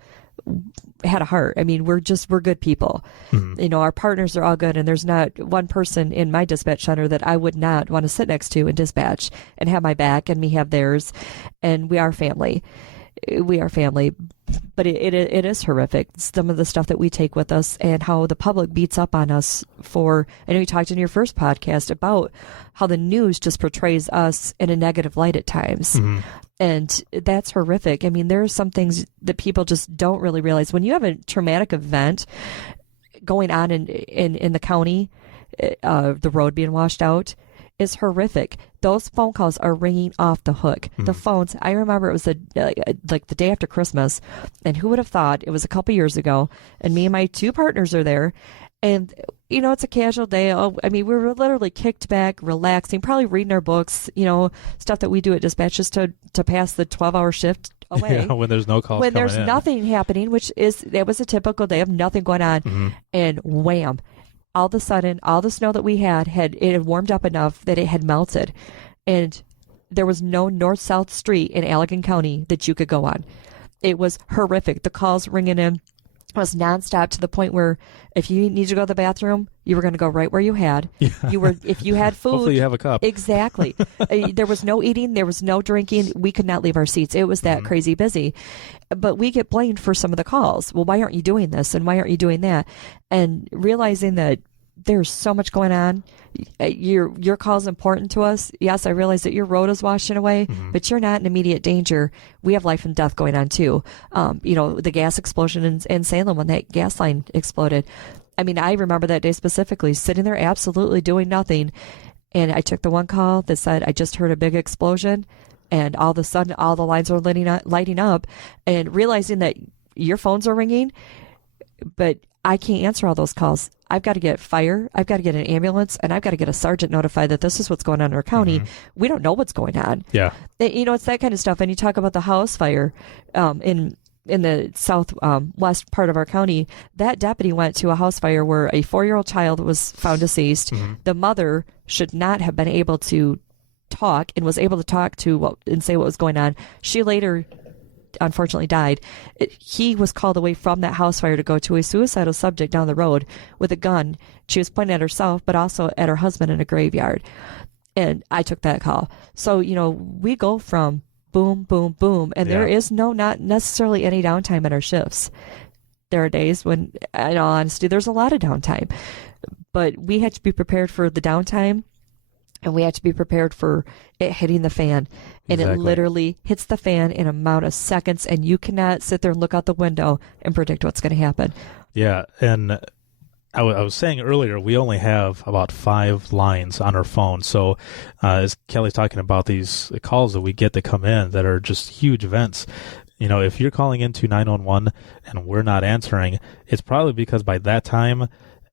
had a heart. I mean, we're good people. Our partners are all good, and there's not one person in my dispatch center that I would not want to sit next to and dispatch and have my back and me have theirs. And we are family. But it is horrific, some of the stuff that we take with us and how the public beats up on us for. I know you talked in your first podcast about how the news just portrays us in a negative light at times. And that's horrific. I mean, there are some things that people just don't really realize. When you have a traumatic event going on in the county, the road being washed out, is horrific. Those phone calls are ringing off the hook. The phones, I remember it was like the day after Christmas, and who would have thought, it was a couple years ago, and me and my two partners are there, and it's a casual day. I mean, we were literally kicked back, relaxing, probably reading our books, stuff that we do at dispatch just to pass the 12-hour shift away. When there's no calls when there's in. Nothing happening, that was a typical day of nothing going on, and wham, all of a sudden, all the snow that we had warmed up enough that it had melted, and there was no north-south street in Allegan County that you could go on. It was horrific. The calls ringing in was nonstop, to the point where if you need to go to the bathroom, you were going to go right where you had. If you had food, hopefully you have a cup. Exactly. There was no eating, there was no drinking. We could not leave our seats. It was that crazy busy. But we get blamed for some of the calls. Well, why aren't you doing this? And why aren't you doing that? And realizing that there's so much going on. Your call is important to us. Yes, I realize that your road is washing away, but you're not in immediate danger. We have life and death going on too. The gas explosion in Salem, when that gas line exploded. I mean, I remember that day specifically, sitting there absolutely doing nothing. And I took the one call that said, I just heard a big explosion. And all of a sudden, all the lines were lighting up, and realizing that your phones are ringing, but I can't answer all those calls. I've got to get fire, I've got to get an ambulance, and I've got to get a sergeant notified that this is what's going on in our county. We don't know what's going on. Yeah. It's that kind of stuff. And you talk about the house fire in the southwest part of our county. That deputy went to a house fire where a 4-year-old child was found deceased. The mother should not have been able to talk and was able to talk to and say what was going on. She later unfortunately died. He was called away from that house fire to go to a suicidal subject down the road with a gun. She was pointing at herself, but also at her husband in a graveyard. And I took that call. So, we go from boom, boom, boom, and there is not necessarily any downtime in our shifts. There are days when, in all honesty, there's a lot of downtime. But we had to be prepared for the downtime, and we had to be prepared for it hitting the fan. And It literally hits the fan in an amount of seconds, and you cannot sit there and look out the window and predict what's going to happen. Yeah, and I was saying earlier, we only have about 5 lines on our phone. So as Kelly's talking about these calls that we get that come in that are just huge events, if you're calling into 911 and we're not answering, it's probably because by that time,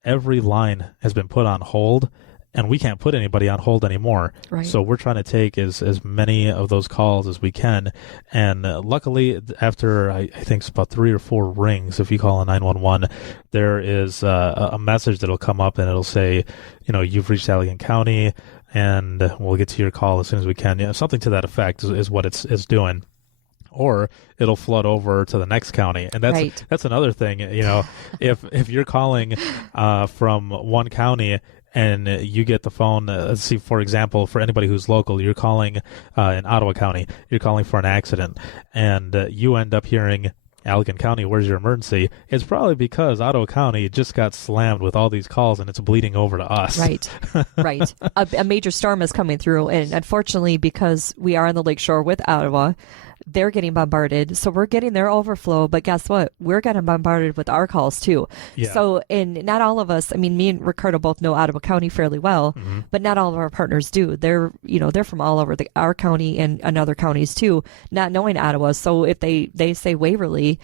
every line has been put on hold, and we can't put anybody on hold anymore. Right. So we're trying to take as many of those calls as we can. And luckily, after I think it's about 3 or 4 rings, if you call a 911, there is a message that'll come up and it'll say, you've reached Allegan County, and we'll get to your call as soon as we can. Something to that effect is what it's doing. Or it'll flood over to the next county, and that's another thing. If you're calling from one county and you get the phone, let's see, for example, for anybody who's local, you're calling in Ottawa County, you're calling for an accident, and you end up hearing Allegan County, where's your emergency? It's probably because Ottawa County just got slammed with all these calls and it's bleeding over to us. Right, right. A major storm is coming through, and unfortunately, because we are on the lakeshore with Ottawa, they're getting bombarded. So we're getting their overflow, but guess what? We're getting bombarded with our calls too. Yeah. So, and not all of us, me and Ricardo both know Ottawa County fairly well, but not all of our partners do. They're from all over our county and other counties too, not knowing Ottawa. So if they say Waverly,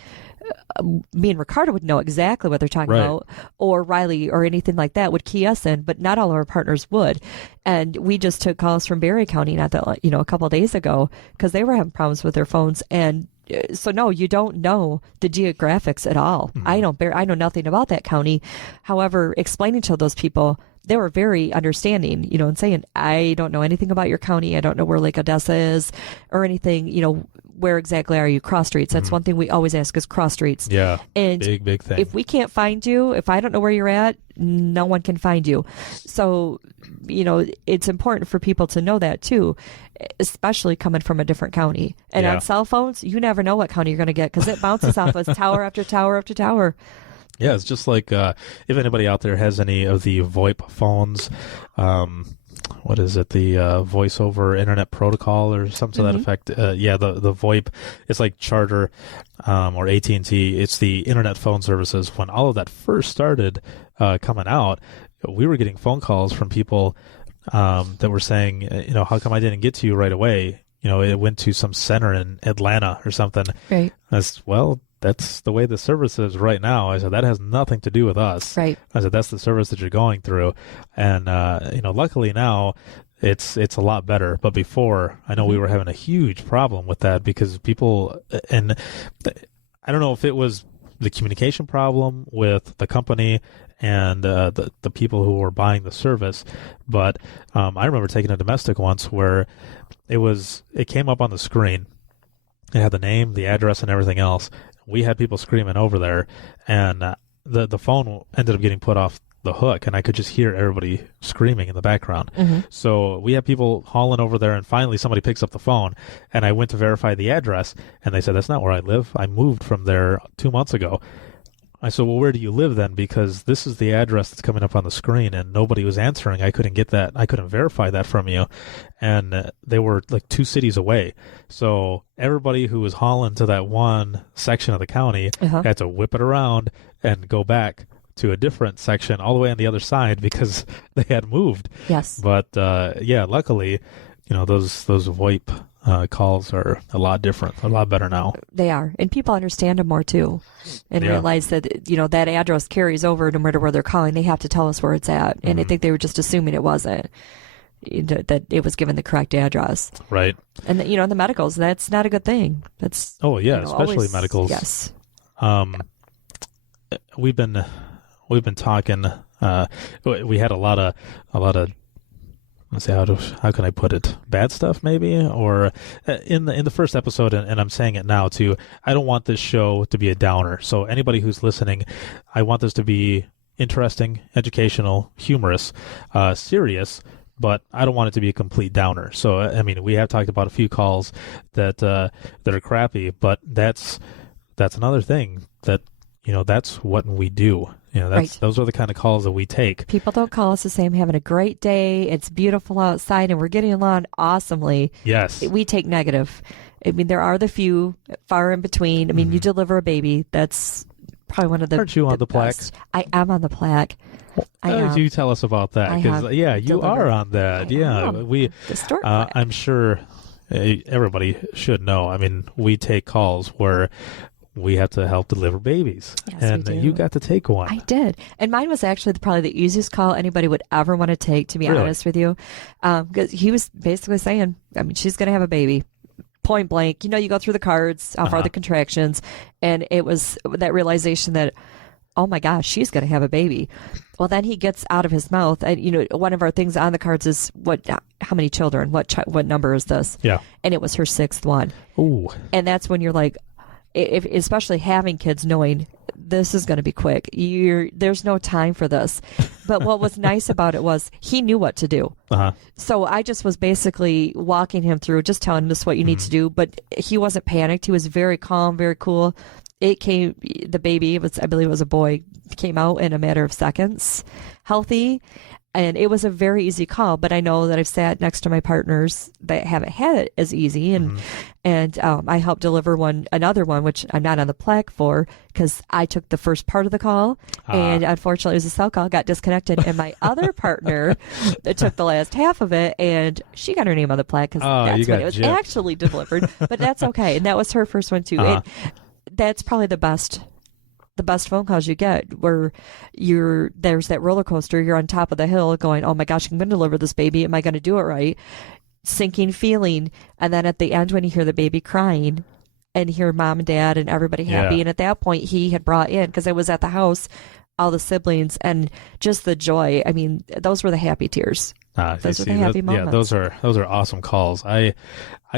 me and Ricardo would know exactly what they're talking about, or Riley or anything like that would key us in, but not all of our partners would. And we just took calls from Barry County a couple of days ago because they were having problems with their phones. And so no, you don't know the geographics at all. I know nothing about that county. However, explaining to those people, they were very understanding, and saying, I don't know anything about your county. I don't know where Lake Odessa is or anything, where exactly are you? Cross streets. That's one thing we always ask is cross streets. Yeah. And big thing. If we can't find you, if I don't know where you're at, no one can find you. So, it's important for people to know that too, especially coming from a different county. And on cell phones, you never know what county you're going to get because it bounces off us tower after tower after tower. Yeah, it's just like if anybody out there has any of the VoIP phones, what is it, the voice over internet protocol or something to that effect? The VoIP, it's like Charter or AT&T. It's the internet phone services. When all of that first started coming out, we were getting phone calls from people that were saying, how come I didn't get to you right away? It went to some center in Atlanta or something. Right. That's the way the service is right now. I said, that has nothing to do with us. Right. I said, that's the service that you're going through. And, luckily now it's a lot better. But before, I know we were having a huge problem with that because people, and I don't know if it was the communication problem with the company and the people who were buying the service. But I remember taking a domestic once where it came up on the screen. It had the name, the address, and everything else. We had people screaming over there, and the phone ended up getting put off the hook, and I could just hear everybody screaming in the background. So we had people hauling over there, and finally somebody picks up the phone, and I went to verify the address, and they said, that's not where I live. I moved from there 2 months ago. I said, well, where do you live then? Because this is the address that's coming up on the screen, and nobody was answering. I couldn't get that. I couldn't verify that from you. And they were like 2 cities away. So everybody who was hauling to that one section of the county had to whip it around and go back to a different section all the way on the other side because they had moved. Yes. But, luckily, those VoIP calls are a lot different, a lot better now. They are. And people understand them more too and realize that, that address carries over no matter where they're calling. They have to tell us where it's at. And I think they were just assuming it wasn't, that it was given the correct address. Right. And, the medicals, that's not a good thing. That's, especially always, medicals. Yes. We've been talking, we had a lot of let's see, how can I put it? Bad stuff, maybe, or in the first episode, and I'm saying it now too. I don't want this show to be a downer. So anybody who's listening, I want this to be interesting, educational, humorous, serious. But I don't want it to be a complete downer. So I mean, we have talked about a few calls that are crappy, but that's another thing that that's what we do. Those are the kind of calls that we take. People don't call us to say I'm having a great day, it's beautiful outside, and we're getting along awesomely. Yes. We take negative. I mean, there are the few far in between. I mean, you deliver a baby. That's probably one of the Aren't you on the plaque? best. I am on the plaque. You tell us about that, because you are on that. We. I'm sure everybody should know. I mean, we take calls where we have to help deliver babies, yes, and you got to take one. I did, and mine was actually probably the easiest call anybody would ever want to take. To be Really? honest with you, because he was basically saying, I mean, she's going to have a baby. Point blank. You go through the cards, how far the contractions, and it was that realization that, oh my gosh, she's going to have a baby. Well, then he gets out of his mouth, and one of our things on the cards is how many children, what number is this? Yeah. And it was her sixth one. Ooh. And that's when you're like, especially having kids, knowing this is going to be quick. There's no time for this. But what was nice about it was he knew what to do. Uh-huh. So I just was basically walking him through, just telling him this is what you need to do. But he wasn't panicked. He was very calm, very cool. The baby, I believe it was a boy, came out in a matter of seconds, healthy. And it was a very easy call, but I know that I've sat next to my partners that haven't had it as easy, and I helped deliver another one, which I'm not on the plaque for because I took the first part of the call, and unfortunately it was a cell call, got disconnected, and my other partner took the last half of it, and she got her name on the plaque because that's when it was actually delivered. But that's okay, and that was her first one too. And that's probably the best phone calls you get, where there's that roller coaster, you're on top of the hill going, oh my gosh, I'm going to deliver this baby, am I going to do it right? Sinking feeling, and then at the end when you hear the baby crying and hear mom and dad and everybody happy, and at that point he had brought in, because I was at the house, all the siblings, and just the joy. I mean, those were the happy tears. Those are the happy moments. Yeah, those are awesome calls. I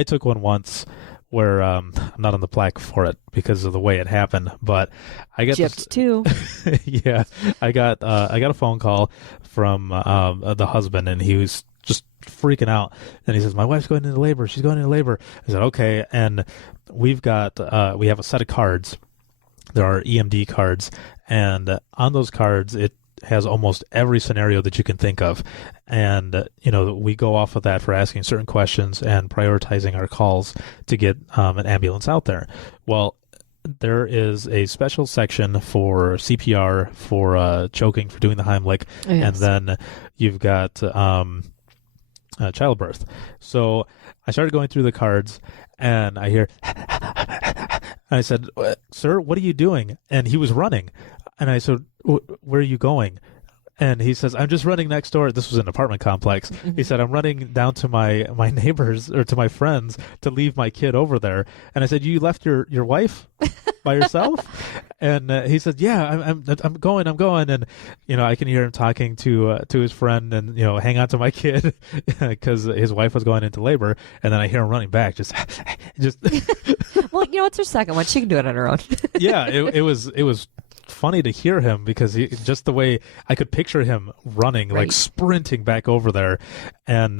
took one once where I'm not on the plaque for it because of the way it happened, but I got gypped too. Yeah, I got a phone call from the husband, and he was just freaking out, and he says, my wife's going into labor, she's going into labor. I said, okay. And we have a set of cards. There are EMD cards, and on those cards it has almost every scenario that you can think of. And, we go off of that for asking certain questions and prioritizing our calls to get an ambulance out there. Well, there is a special section for CPR, for choking, for doing the Heimlich, and then you've got childbirth. So I started going through the cards, and I hear, and I said, sir, what are you doing? And he was running. And I said, where are you going? And he says, I'm just running next door. This was an apartment complex. He said, I'm running down to my neighbors, or to my friends, to leave my kid over there. And I said, you left your wife by yourself? And he said, yeah, I'm going. And, I can hear him talking to his friend, and, hang on to my kid because his wife was going into labor. And then I hear him running back, just. Well, it's her second one. She can do it on her own. Yeah, it was funny to hear him, because just the way I could picture him running, like sprinting back over there. And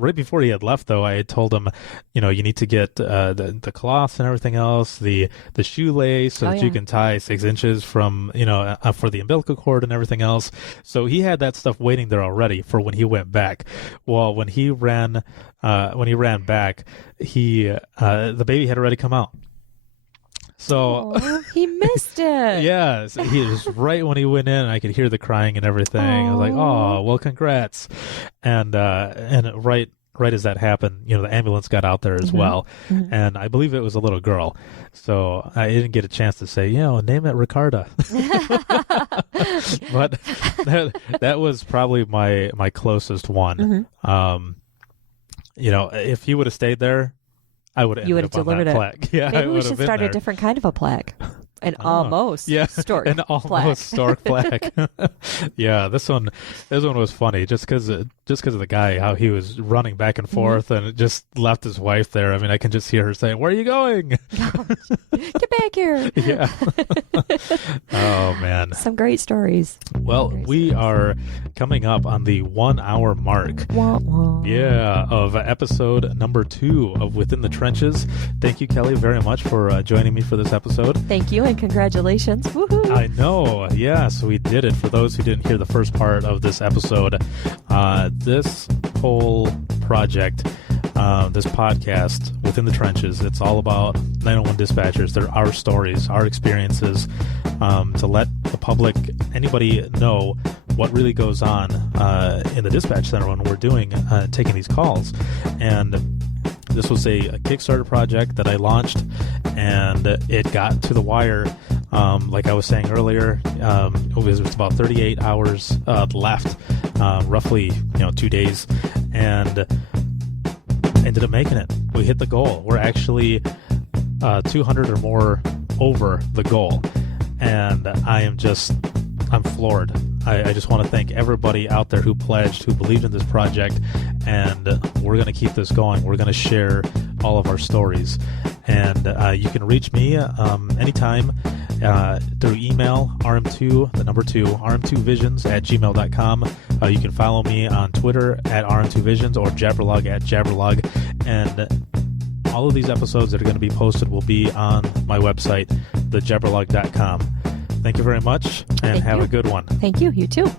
right before he had left, though, I had told him, you need to get the cloths and everything else, the shoelace, so that you can tie 6 inches from, for the umbilical cord and everything else. So he had that stuff waiting there already for when he went back. Well, when he ran back, the baby had already come out. So he missed it. Yeah, so he was right when he went in. I could hear the crying and everything. I was like, "Oh, well, congrats!" And right as that happened, the ambulance got out there as well, and I believe it was a little girl. So I didn't get a chance to say, name it Ricarda. But that was probably my closest one. If he would have stayed there, I would have ended up on that plaque. Yeah, Maybe we should start a different kind of a plaque. An almost stork an almost plaque. stork plaque. Yeah, this one was funny just because of the guy, how he was running back and forth and it just left his wife there. I mean, I can just hear her saying, "Where are you going?" Get back here. Yeah. Oh man. Some great stories. Well, we are coming up on the 1 hour mark. Wah, wah. Yeah, of episode number 2 of Within the Trenches. Thank you, Kelly, very much for joining me for this episode. Thank you and congratulations. Woohoo. I know. Yes, we did it. For those who didn't hear the first part of this episode, this whole project, this podcast, Within the Trenches, it's all about 911 dispatchers. They're our stories, our experiences, to let the public, anybody know what really goes on in the dispatch center when we're taking these calls. And this was a Kickstarter project that I launched, and it got to the wire. Like I was saying earlier, it was about 38 hours left, roughly 2 days, and ended up making it. We hit the goal. We're actually 200 or more over the goal, and I'm floored. I just want to thank everybody out there who pledged, who believed in this project, and we're going to keep this going. We're going to share all of our stories, and you can reach me anytime through email, rm2visions@gmail.com. You can follow me on Twitter at rm2visions or jabberlog at jabberlog, and all of these episodes that are going to be posted will be on my website, thejabberlog.com. Thank you very much, and have a good one. Thank you. You too.